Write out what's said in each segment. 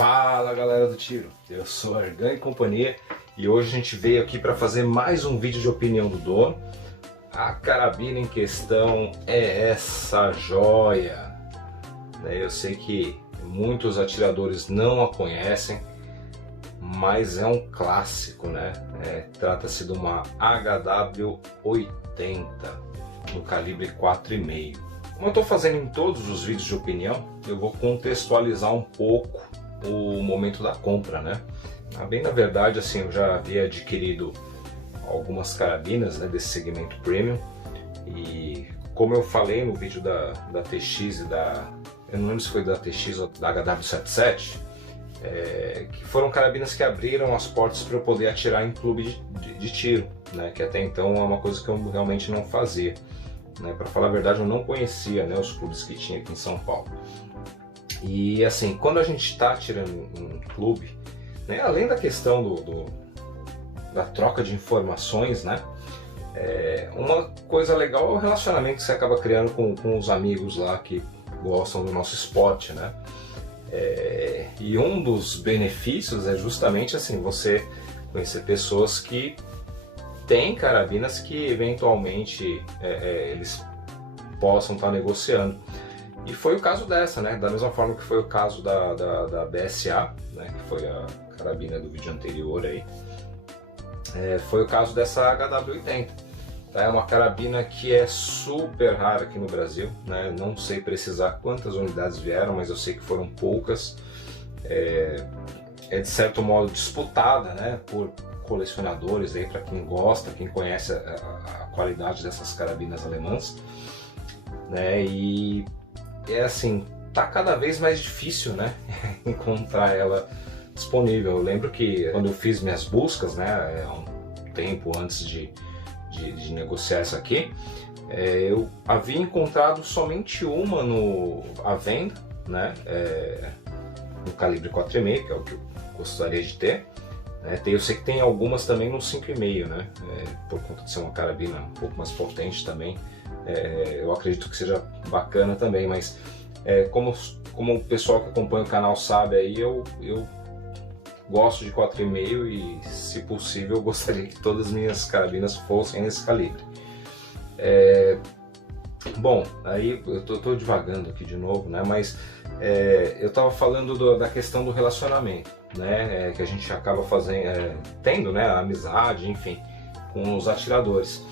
Fala galera do tiro, eu sou Argan e companhia e hoje a gente veio aqui para fazer mais um vídeo de opinião do dono. A carabina em questão é essa joia, eu sei que muitos atiradores não a conhecem, mas é um clássico, né? Trata-se de uma HW80 no calibre 4,5. Como eu estou fazendo em todos os vídeos de opinião, eu vou contextualizar um pouco o momento da compra, né? Bem, na verdade, assim, eu já havia adquirido algumas carabinas, né, desse segmento premium, e como eu falei no vídeo da TX e eu não lembro se foi da TX ou da HW77, que foram carabinas que abriram as portas para eu poder atirar em clube de tiro, né, que até então é uma coisa que eu realmente não fazia. Para falar a verdade, eu não conhecia, né, os clubes que tinha aqui em São Paulo. E assim, quando a gente está atirando em clube, né, além da questão da troca de informações, né, uma coisa legal é o relacionamento que você acaba criando com os amigos lá que gostam do nosso esporte, né? E um dos benefícios é justamente assim, você conhecer pessoas que têm carabinas que eventualmente eles possam estar negociando. E foi o caso dessa, né? Da mesma forma que foi o caso da BSA, né? Que foi a carabina do vídeo anterior aí. Foi o caso dessa HW80. É uma carabina que é super rara aqui no Brasil, né? Não sei precisar quantas unidades vieram, mas eu sei que foram poucas. É de certo modo disputada, né? Por colecionadores aí, para quem gosta, quem conhece a qualidade dessas carabinas alemãs, né? E assim, tá cada vez mais difícil, né, encontrar ela disponível. Eu lembro que quando eu fiz minhas buscas, né, há um tempo antes de negociar essa aqui, eu havia encontrado somente uma à venda, né, no calibre 4,5, que é o que eu gostaria de ter. Eu sei que tem algumas também no 5,5, né, por conta de ser uma carabina um pouco mais potente também. Eu acredito que seja bacana também, mas como o pessoal que acompanha o canal sabe, aí eu gosto de 4,5 e, se possível, eu gostaria que todas as minhas carabinas fossem nesse calibre. Bom, aí eu tô divagando aqui de novo, né? Mas eu estava falando da questão do relacionamento, né? Que a gente acaba tendo, né, a amizade, enfim, com os atiradores.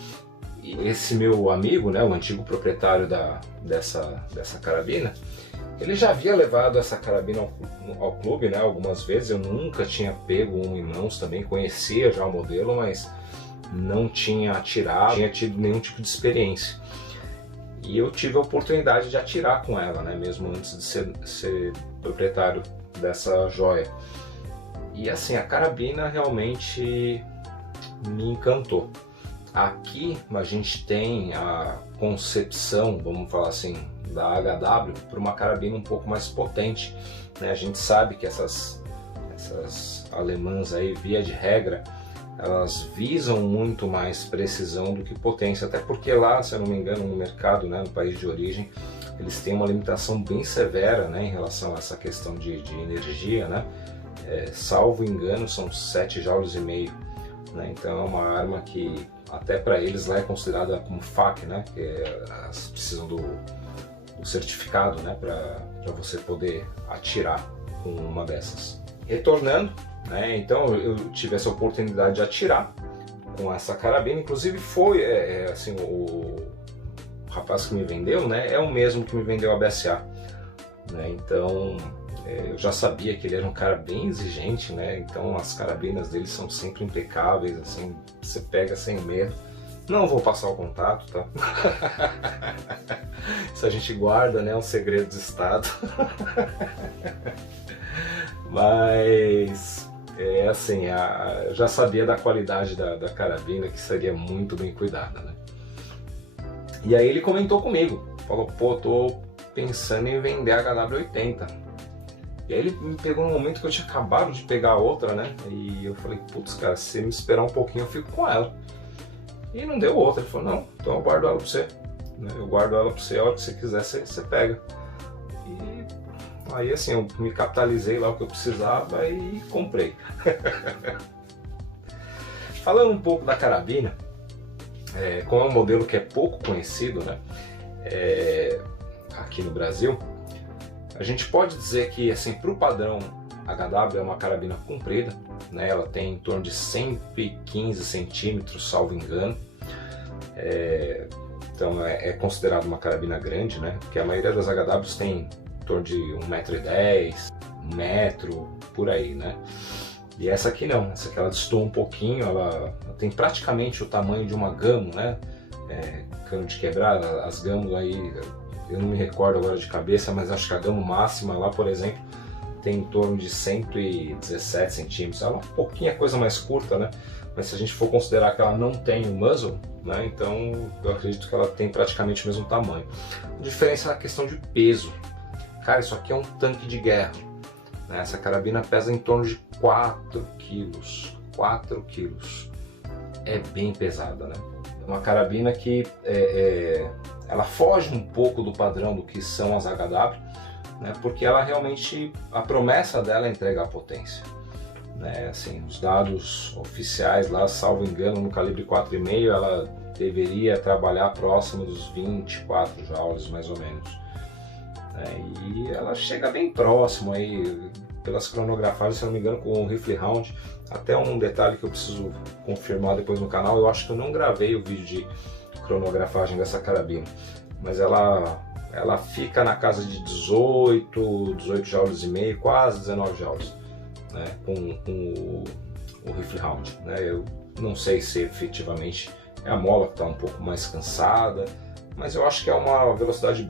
Esse meu amigo, né, o antigo proprietário dessa carabina, ele já havia levado essa carabina ao clube, né, algumas vezes. Eu nunca tinha pego uma em mãos também, conhecia já o modelo, mas não tinha atirado, não tinha tido nenhum tipo de experiência. E eu tive a oportunidade de atirar com ela, né, mesmo antes de ser proprietário dessa joia. E assim, a carabina realmente me encantou. Aqui a gente tem a concepção, vamos falar assim, da HW para uma carabina um pouco mais potente, né? A gente sabe que essas alemãs aí, via de regra, elas visam muito mais precisão do que potência, até porque lá, se eu não me engano, no mercado, né, no país de origem, eles têm uma limitação bem severa, né, em relação a essa questão de energia, né? Salvo engano, são 7,5 joules, né? Então é uma arma que até para eles lá é considerada como FAC, né? Que elas precisam do certificado, né? Para você poder atirar com uma dessas. Retornando, né? Então eu tive essa oportunidade de atirar com essa carabina. Inclusive foi assim, o rapaz que me vendeu, né? É o mesmo que me vendeu a BSA, né? Então eu já sabia que ele era um cara bem exigente, né? Então as carabinas dele são sempre impecáveis, assim, você pega sem medo. Não vou passar o contato, tá? Isso a gente guarda, né? Um segredo de estado. Mas assim, eu já sabia da qualidade da carabina, que seria muito bem cuidada, né? E aí ele comentou comigo, falou, pô, tô pensando em vender a HW80. E aí ele me pegou no momento que eu tinha acabado de pegar a outra, né? E eu falei, putz, cara, se você me esperar um pouquinho eu fico com ela. E não deu outra. Ele falou, não, então eu guardo ela pra você. Eu guardo ela pra você, a hora que você quiser você pega. E Aí assim, eu me capitalizei lá o que eu precisava e comprei. Falando um pouco da carabina, como é um modelo que é pouco conhecido, né, aqui no Brasil, a gente pode dizer que, assim, para o padrão HW é uma carabina comprida, né, ela tem em torno de 115 centímetros, salvo engano. Então é considerado uma carabina grande, né, porque a maioria das HWs tem em torno de 1,10 m, 1 metro, por aí, né. E essa aqui não, essa aqui ela destoa um pouquinho, ela tem praticamente o tamanho de uma gamo, né? Cano de quebrar, as gamos aí, eu não me recordo agora de cabeça, mas acho que a gamo máxima lá, por exemplo, tem em torno de 117 centímetros. Ela é um pouquinho a coisa mais curta, né? Mas se a gente for considerar que ela não tem o muzzle, né? Então eu acredito que ela tem praticamente o mesmo tamanho. A diferença é a questão de peso. Cara, isso aqui é um tanque de guerra. Essa carabina pesa em torno de 4 quilos. 4 quilos. É bem pesada, né? É uma carabina que ela foge um pouco do padrão do que são as HW, né? Porque ela realmente, a promessa dela é entregar potência. Né? Assim, os dados oficiais lá, salvo engano, no calibre 4,5 ela deveria trabalhar próximo dos 24 joules, mais ou menos. E ela chega bem próximo aí, pelas cronografagens, se eu não me engano, com o rifle round. Até um detalhe que eu preciso confirmar depois no canal, eu acho que eu não gravei o vídeo de cronografagem dessa carabina, mas ela fica na casa de 18 joules e meio, quase 19 joules, né, com o rifle round, né. Eu não sei se efetivamente é a mola que está um pouco mais cansada, mas eu acho que é uma velocidade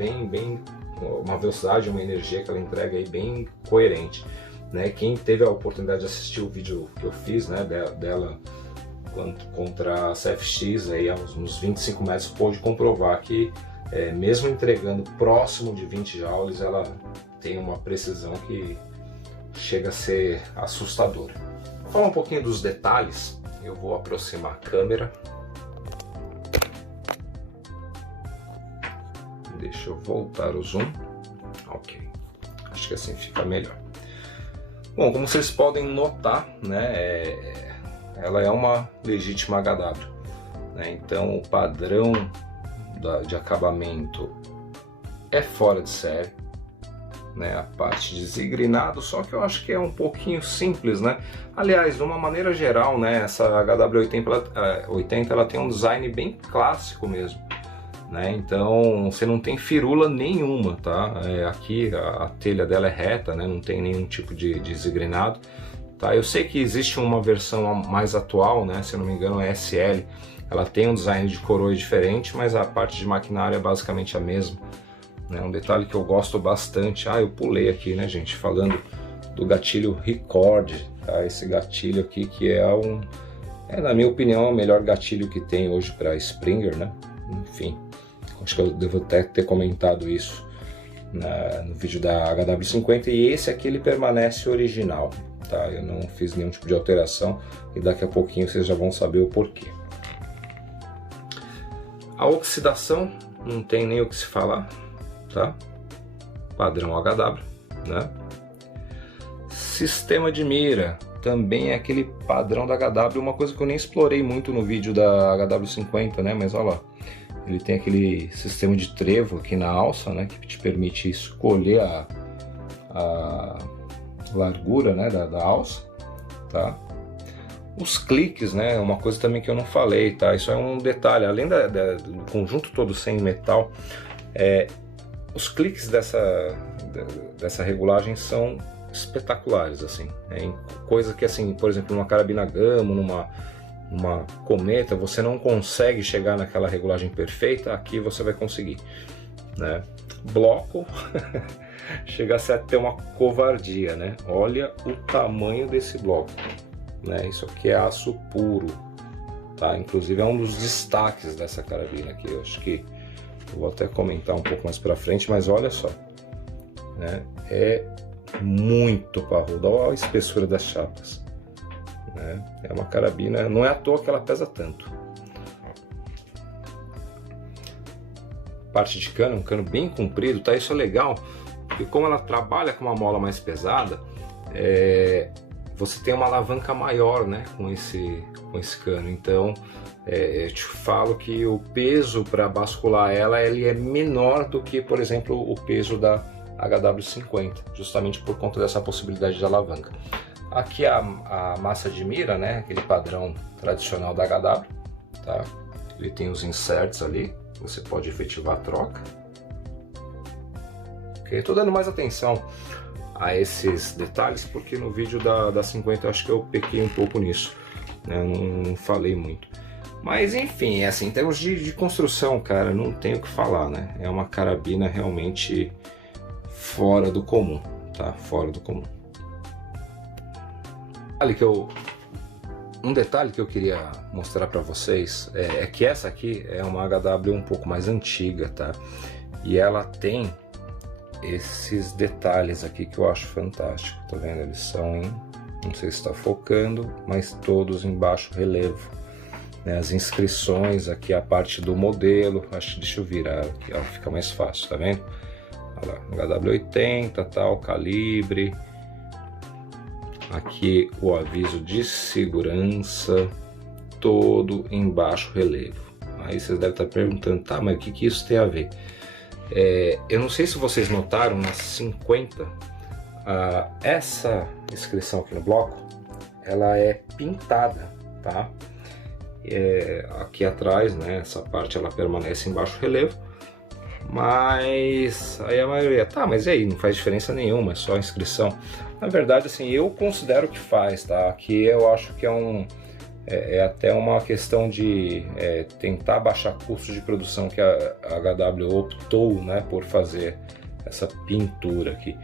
uma energia que ela entrega aí bem coerente, né? Quem teve a oportunidade de assistir o vídeo que eu fiz, né, dela contra a CFX aí, uns 25 metros, pôde comprovar que mesmo entregando próximo de 20 joules, ela tem uma precisão que chega a ser assustadora. Vou falar um pouquinho dos detalhes, eu vou aproximar a câmera. Deixa eu voltar o zoom. Ok, acho que assim fica melhor. Bom, como vocês podem notar, né, ela é uma legítima HW, né, então o padrão de acabamento é fora de série, né, a parte de zigrinado, só que eu acho que é um pouquinho simples, né. Aliás, de uma maneira geral, né, essa HW80 ela tem um design bem clássico mesmo. Né? Então você não tem firula nenhuma, tá? Aqui a telha dela é reta, né? Não tem nenhum tipo de zigrinado, tá? Eu sei que existe uma versão mais atual, né? Se eu não me engano é SL, ela tem um design de coroa diferente, mas a parte de maquinário é basicamente a mesma, né? Um detalhe que eu gosto bastante, eu pulei aqui, né, gente, falando do gatilho Record, tá? Esse gatilho aqui que na minha opinião, é o melhor gatilho que tem hoje para Springer, né? Enfim, acho que eu devo até ter comentado isso no vídeo da HW50, e esse aqui ele permanece original, tá? Eu não fiz nenhum tipo de alteração e daqui a pouquinho vocês já vão saber o porquê. A oxidação não tem nem o que se falar, tá? Padrão HW, né? Sistema de mira também é aquele padrão da HW, uma coisa que eu nem explorei muito no vídeo da HW50, né? Mas olha lá, ele tem aquele sistema de trevo aqui na alça, né? Que te permite escolher a largura, né? Da alça, tá? Os cliques, né? Uma coisa também que eu não falei, tá? Isso é um detalhe, além do conjunto todo sem metal, os cliques dessa regulagem são espetaculares, assim, coisa que, assim, por exemplo, numa carabina Gamo, numa Cometa, você não consegue chegar naquela regulagem perfeita. Aqui você vai conseguir, né? Bloco chega a ser até uma covardia, né? Olha o tamanho desse bloco, né? Isso aqui é aço puro, tá? Inclusive é um dos destaques dessa carabina aqui. Eu acho que eu vou até comentar um pouco mais pra frente, mas olha só, né? É muito parrudo, olha a espessura das chapas, né? É uma carabina, não é à toa que ela pesa tanto. Parte de cano, um cano bem comprido, tá? Isso é legal, E como ela trabalha com uma mola mais pesada, você tem uma alavanca maior, né, com esse cano. Então eu te falo que o peso para bascular ela, ele é menor do que, por exemplo, o peso da HW50, justamente por conta dessa possibilidade de alavanca. Aqui a massa de mira, né, aquele padrão tradicional da HW, tá? Ele tem os inserts ali, você pode efetivar a troca. Ok, tô dando mais atenção a esses detalhes porque no vídeo da 50 eu acho que eu pequei um pouco nisso, né? Eu não falei muito. Mas enfim, assim, em termos de construção, cara, não tenho o que falar, né? É uma carabina realmente fora do comum, tá? Fora do comum. Um detalhe que eu queria mostrar para vocês é que essa aqui é uma HW um pouco mais antiga, tá? E ela tem esses detalhes aqui que eu acho fantástico, tá vendo? Eles são em, não sei se está focando, mas todos em baixo relevo, né? As inscrições aqui, a parte do modelo, deixa eu virar aqui, ó, fica mais fácil, tá vendo? Olha lá, HW80, tal, calibre. Aqui o aviso de segurança, todo em baixo relevo. Aí vocês devem estar perguntando, tá, mas o que isso tem a ver? Eu não sei se vocês notaram, nas 50, essa inscrição aqui no bloco, ela é pintada, tá? Aqui atrás, né, essa parte ela permanece em baixo relevo, mas aí a maioria, tá, mas e aí, não faz diferença nenhuma, é só a inscrição. Na verdade, assim, eu considero que faz, tá? Aqui eu acho que é até uma questão de tentar baixar custo de produção, que a HW optou, né, por fazer essa pintura aqui.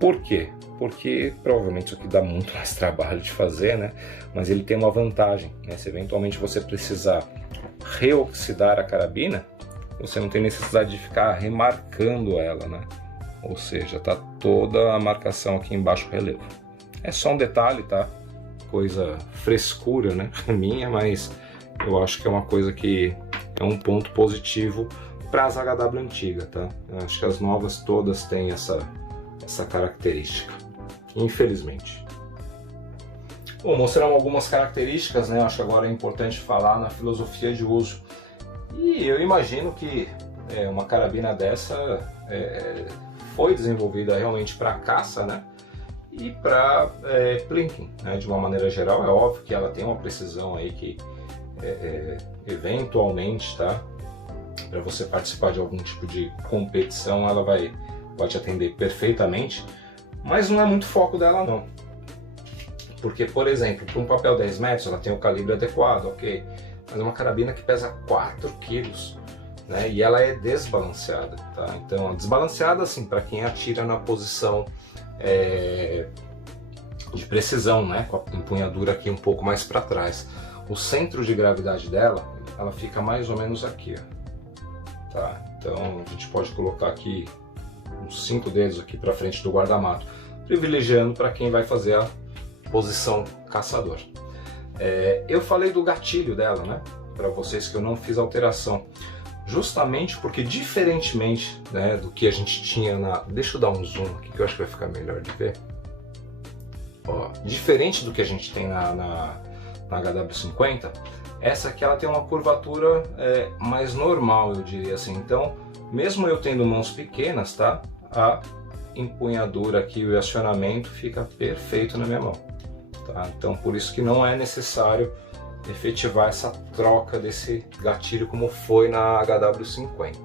Por quê? Porque provavelmente isso aqui dá muito mais trabalho de fazer, né? Mas ele tem uma vantagem, né? Se eventualmente você precisar reoxidar a carabina, você não tem necessidade de ficar remarcando ela, né? Ou seja, tá toda a marcação aqui em baixo relevo. É só um detalhe, tá? Coisa frescura, né? Minha, mas eu acho que é uma coisa que é um ponto positivo para as HW antigas, tá? Eu acho que as novas todas têm essa característica, infelizmente. Vou mostrar algumas características, né? Eu acho que agora é importante falar na filosofia de uso. E eu imagino que uma carabina dessa foi desenvolvida realmente para caça, né? E para plinking, né? De uma maneira geral. É óbvio que ela tem uma precisão aí que eventualmente, tá? Para você participar de algum tipo de competição, ela vai te atender perfeitamente, mas não é muito foco dela não. Porque, por exemplo, para um papel 10 metros ela tem o calibre adequado, ok, mas é uma carabina que pesa 4 quilos, né? E ela é desbalanceada, tá? Então, desbalanceada assim, para quem atira na posição de precisão, né? Com a empunhadura aqui um pouco mais para trás. O centro de gravidade dela, ela fica mais ou menos aqui, ó. Tá? Então a gente pode colocar aqui uns 5 dedos aqui para frente do guarda-mato, privilegiando para quem vai fazer a posição caçador. Eu falei do gatilho dela, né? Para vocês que eu não fiz alteração, justamente porque diferentemente, né, do que a gente tinha na... Deixa eu dar um zoom aqui que eu acho que vai ficar melhor de ver. Ó, diferente do que a gente tem na HW50, essa aqui ela tem uma curvatura mais normal, eu diria assim. Então, mesmo eu tendo mãos pequenas, tá? A empunhadura aqui, o acionamento fica perfeito na minha mão, tá? Então, por isso que não é necessário efetivar essa troca desse gatilho como foi na HW50.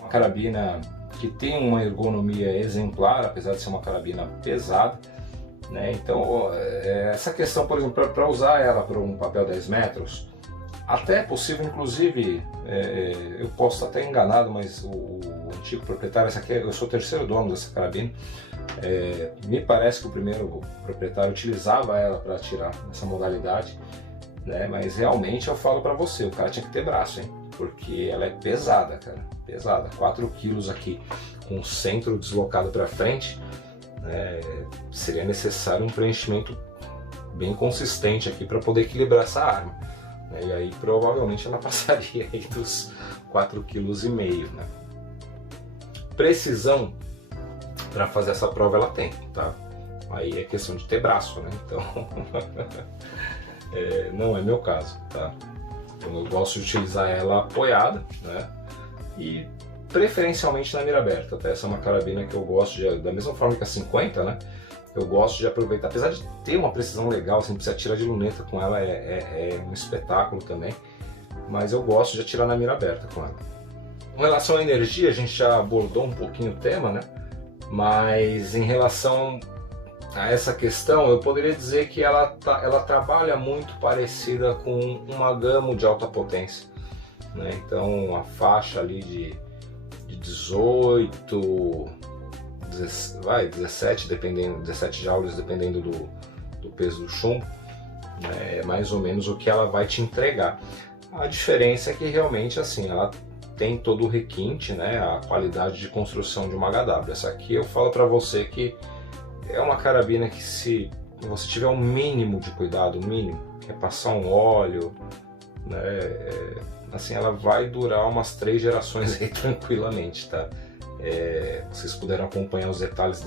Uma carabina que tem uma ergonomia exemplar, apesar de ser uma carabina pesada, né? Então, essa questão, por exemplo, para usar ela para um papel 10 metros, até é possível, inclusive, eu posso estar até enganado, mas o antigo proprietário, essa aqui, eu sou o terceiro dono dessa carabina, me parece que o primeiro proprietário utilizava ela para atirar nessa modalidade, né? Mas realmente eu falo para você, o cara tinha que ter braço, hein? Porque ela é pesada, cara, pesada, 4 quilos aqui, com o centro deslocado para frente. Seria necessário um preenchimento bem consistente aqui para poder equilibrar essa arma, né? E aí provavelmente ela passaria aí dos 4,5 kg, né? Precisão para fazer essa prova ela tem, tá? Aí é questão de ter braço, né? Então não é meu caso, tá? Então, eu gosto de utilizar ela apoiada, né? E preferencialmente na mira aberta, tá? Essa é uma carabina que eu gosto da mesma forma que a 50, né? Eu gosto de aproveitar, apesar de ter uma precisão legal, assim, precisa atirar de luneta com ela, é um espetáculo também, mas eu gosto de atirar na mira aberta com ela. Com relação à energia, a gente já abordou um pouquinho o tema, né? Mas em relação a essa questão, eu poderia dizer que ela trabalha muito parecida com uma gama de alta potência, né? Então a faixa ali de 18, 17, dependendo, 17 joules, dependendo do peso do chumbo, né? É mais ou menos o que ela vai te entregar. A diferença é que realmente assim, ela tem todo o requinte, né? A qualidade de construção de uma HW. Essa aqui eu falo para você que é uma carabina que, se você tiver um mínimo de cuidado, o mínimo, que é passar um óleo, né? Assim, ela vai durar umas 3 gerações aí tranquilamente, tá? Vocês puderam acompanhar os detalhes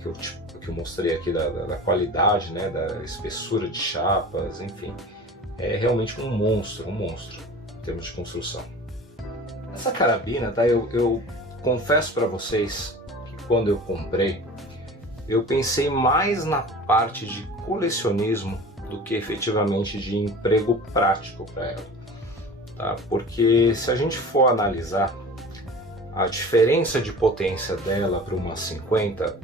que eu mostrei aqui da qualidade, né? Da espessura de chapas, enfim. É realmente um monstro em termos de construção. Essa carabina, tá? Eu confesso para vocês que quando eu comprei, eu pensei mais na parte de colecionismo do que efetivamente de emprego prático para ela, tá? Porque se a gente for analisar a diferença de potência dela para uma 50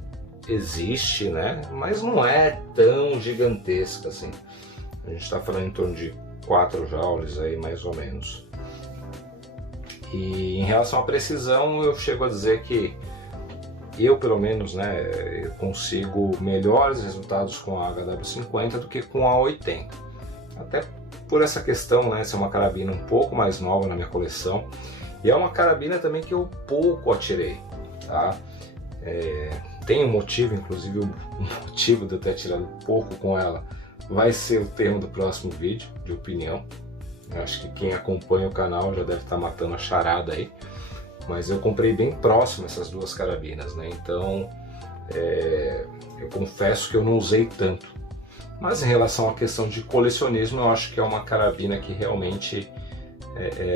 existe, né? Mas não é tão gigantesca assim. A gente está falando em torno de 4 joules aí, mais ou menos. E em relação à precisão, eu chego a dizer que eu, pelo menos, né, eu consigo melhores resultados com a HW50 do que com a 80. Até por essa questão, né, ser uma carabina um pouco mais nova na minha coleção. E é uma carabina também que eu pouco atirei, tá? Tem um motivo, inclusive o motivo de eu ter atirado pouco com ela vai ser o tema do próximo vídeo, de opinião. Eu acho que quem acompanha o canal já deve estar matando a charada aí. Mas eu comprei bem próximo essas duas carabinas, né? Então eu confesso que eu não usei tanto. Mas em relação à questão de colecionismo, eu acho que é uma carabina que realmente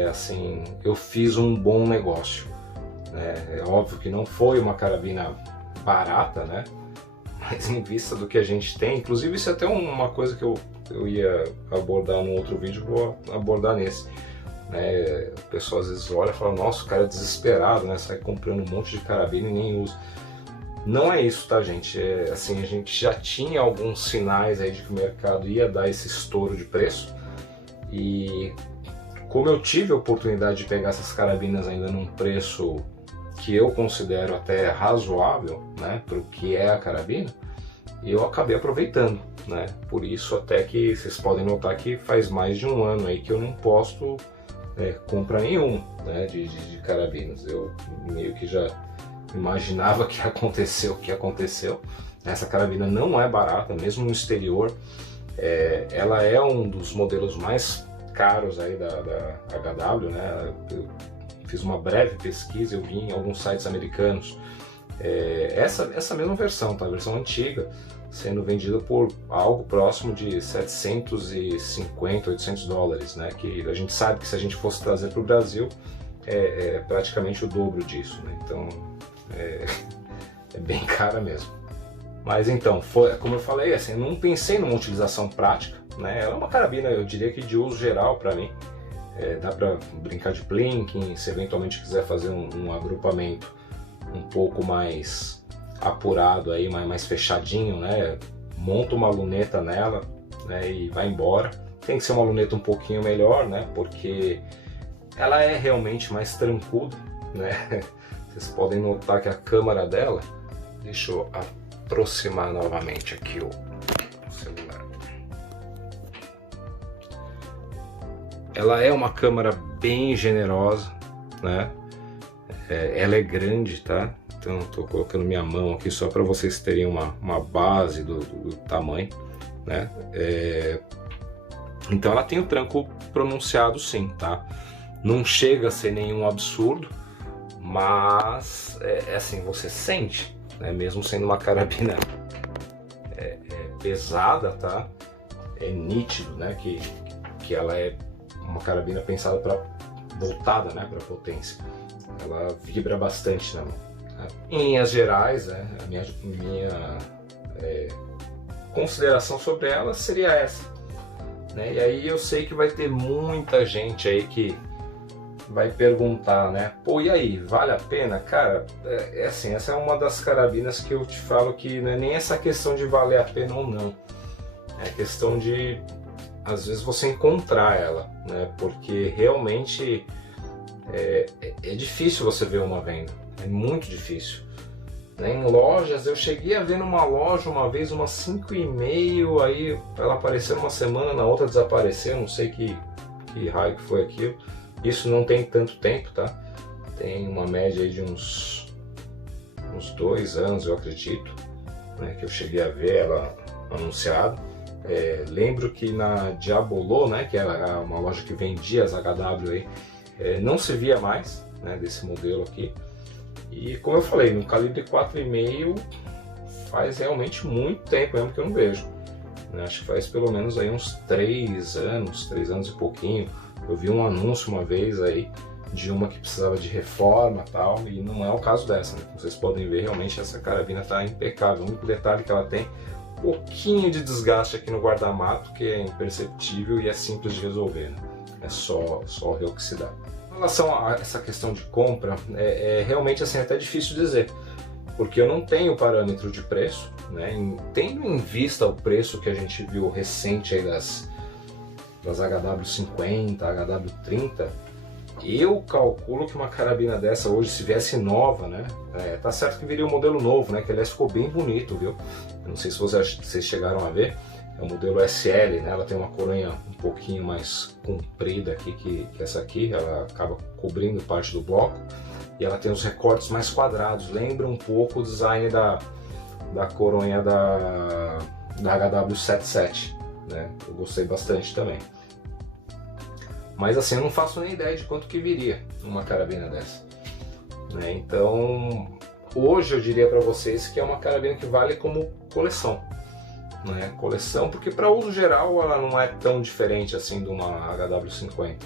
assim, eu fiz um bom negócio, né? É óbvio que não foi uma carabina barata, né? Mas em vista do que a gente tem, inclusive isso é até uma coisa que eu ia abordar num outro vídeo, vou abordar nesse. O pessoal às vezes olha e fala, nossa, o cara é desesperado, né? Sai comprando um monte de carabina e nem usa. Não é isso, tá, gente? Assim, a gente já tinha alguns sinais aí de que o mercado ia dar esse estouro de preço. E como eu tive a oportunidade de pegar essas carabinas ainda num preço que eu considero até razoável, né, para o que é a carabina, eu acabei aproveitando, né? Por isso até que vocês podem notar que faz mais de um ano aí que eu não posto compra nenhuma, né, de carabinas. Eu meio que já imaginava que ia acontecer o que aconteceu. Essa carabina não é barata, mesmo no exterior. Ela é um dos modelos mais caros aí da HW, né? Eu fiz uma breve pesquisa, eu vi em alguns sites americanos essa mesma versão, tá? A versão antiga, sendo vendida por algo próximo de 750, 800 dólares, né? Que a gente sabe que se a gente fosse trazer para o Brasil, é praticamente o dobro disso, né? Então é bem cara mesmo. Mas então, como eu falei, assim, eu não pensei numa utilização prática, né? Ela é uma carabina, eu diria que de uso geral para mim. Dá para brincar de plinking, se eventualmente quiser fazer um agrupamento um pouco mais apurado aí, mais fechadinho, né? Monta uma luneta nela, né, e vai embora. Tem que ser uma luneta um pouquinho melhor, né? Porque ela é realmente mais trancuda, né? Vocês podem notar que a câmera dela, deixa eu aproximar novamente aqui o celular. Ela é uma câmera bem generosa, né? Ela é grande, tá? Então estou colocando minha mão aqui só para vocês terem uma base do tamanho, né? Então ela tem o tranco pronunciado sim, tá? Não chega a ser nenhum absurdo, mas é assim, você sente, né? Mesmo sendo uma carabina pesada, tá? É nítido, né? Que ela é uma carabina pensada para voltada, né? Para potência. Ela vibra bastante na mão. Né? Em linhas gerais, a minha consideração sobre ela seria essa. Né? E aí eu sei que vai ter muita gente aí que vai perguntar, né? Pô, e aí, vale a pena? Cara, assim, essa é uma das carabinas que eu te falo que não é nem essa questão de valer a pena ou não. É questão de, às vezes, você encontrar ela, né? Porque realmente é difícil você ver uma venda. É muito difícil. Né? Em lojas, eu cheguei a ver numa loja uma vez umas 5,5, aí ela apareceu numa semana, na outra desapareceu, não sei que raio que foi aquilo. Isso não tem tanto tempo, tá? Tem uma média aí de uns 2 anos, eu acredito, né, que eu cheguei a ver ela anunciada. Lembro que na Diabolô, né, que era uma loja que vendia as HW aí, não se via mais, né, desse modelo aqui. E como eu falei, no calibre 4,5 faz realmente muito tempo mesmo que eu não vejo. Né? Acho que faz pelo menos aí uns 3 anos e pouquinho. Eu vi um anúncio uma vez aí de uma que precisava de reforma e tal, e não é o caso dessa, né? Como vocês podem ver, realmente essa carabina está impecável. O único detalhe que ela tem, um pouquinho de desgaste aqui no guarda-mato, que é imperceptível e é simples de resolver, né? É só reoxidar. Em relação a essa questão de compra, é realmente assim, até difícil dizer, porque eu não tenho parâmetro de preço, né? Tendo em vista o preço que a gente viu recente aí das HW50, HW30, eu calculo que uma carabina dessa hoje, se viesse nova, né? Tá certo que viria um modelo novo, né? Que aliás ficou bem bonito, viu? Eu não sei se vocês chegaram a ver. É o modelo SL, né? Ela tem uma coronha um pouquinho mais comprida aqui que essa aqui. Ela acaba cobrindo parte do bloco. E ela tem os recortes mais quadrados. Lembra um pouco o design da coronha da HW77, né? Eu gostei bastante também. Mas assim, eu não faço nem ideia de quanto que viria uma carabina dessa. Né? Então, hoje eu diria para vocês que é uma carabina que vale como coleção. Né? Coleção, porque para uso geral ela não é tão diferente assim de uma HW50.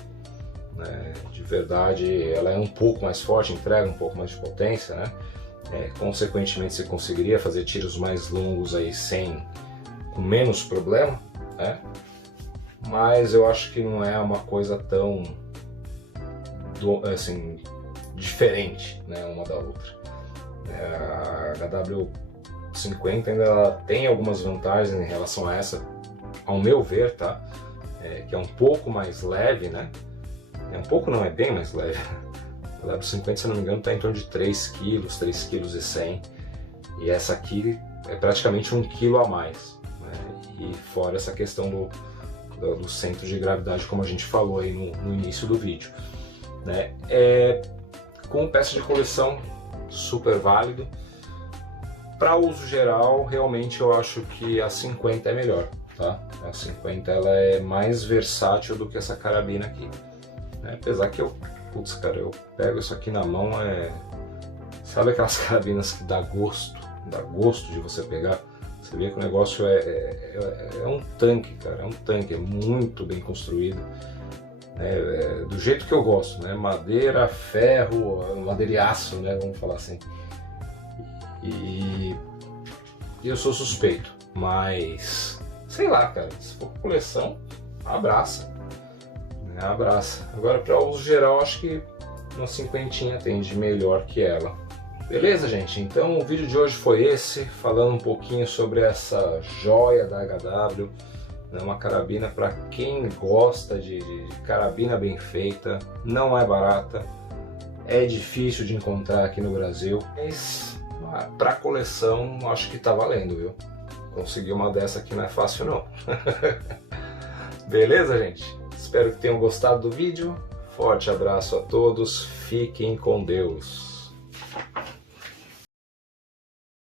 Né? De verdade, ela é um pouco mais forte, entrega um pouco mais de potência, né? Consequentemente, você conseguiria fazer tiros mais longos aí com menos problema, né? Mas eu acho que não é uma coisa tão assim, diferente, né, uma da outra. A HW50 ainda tem algumas vantagens em relação a essa, ao meu ver, tá? Que é um pouco mais leve, né? Um pouco não, é bem mais leve. A HW50, se não me engano, está em torno de 3 kg, 3,1 kg. E essa aqui é praticamente 1 kg a mais. Né? E fora essa questão do centro de gravidade, como a gente falou aí no início do vídeo. Né? Com peça de coleção, super válido. Para uso geral, realmente eu acho que a 50 é melhor. Tá? A 50 ela é mais versátil do que essa carabina aqui. Né? Apesar que putz, cara, eu pego isso aqui na mão, sabe aquelas carabinas que dá gosto de você pegar? Você vê que o negócio é um tanque, cara, é um tanque, é muito bem construído, do jeito que eu gosto, né? Madeira, ferro, madeira e aço, né? Vamos falar assim. E eu sou suspeito, mas sei lá, cara, se for coleção, abraça. Abraça. Agora, para uso geral, acho que uma 50 atende melhor que ela. Beleza, gente? Então o vídeo de hoje foi esse, falando um pouquinho sobre essa joia da HW, né? Uma carabina para quem gosta de carabina bem feita, não é barata, é difícil de encontrar aqui no Brasil, mas para coleção acho que tá valendo, viu? Conseguir uma dessa aqui não é fácil não. Beleza, gente? Espero que tenham gostado do vídeo. Forte abraço a todos, fiquem com Deus.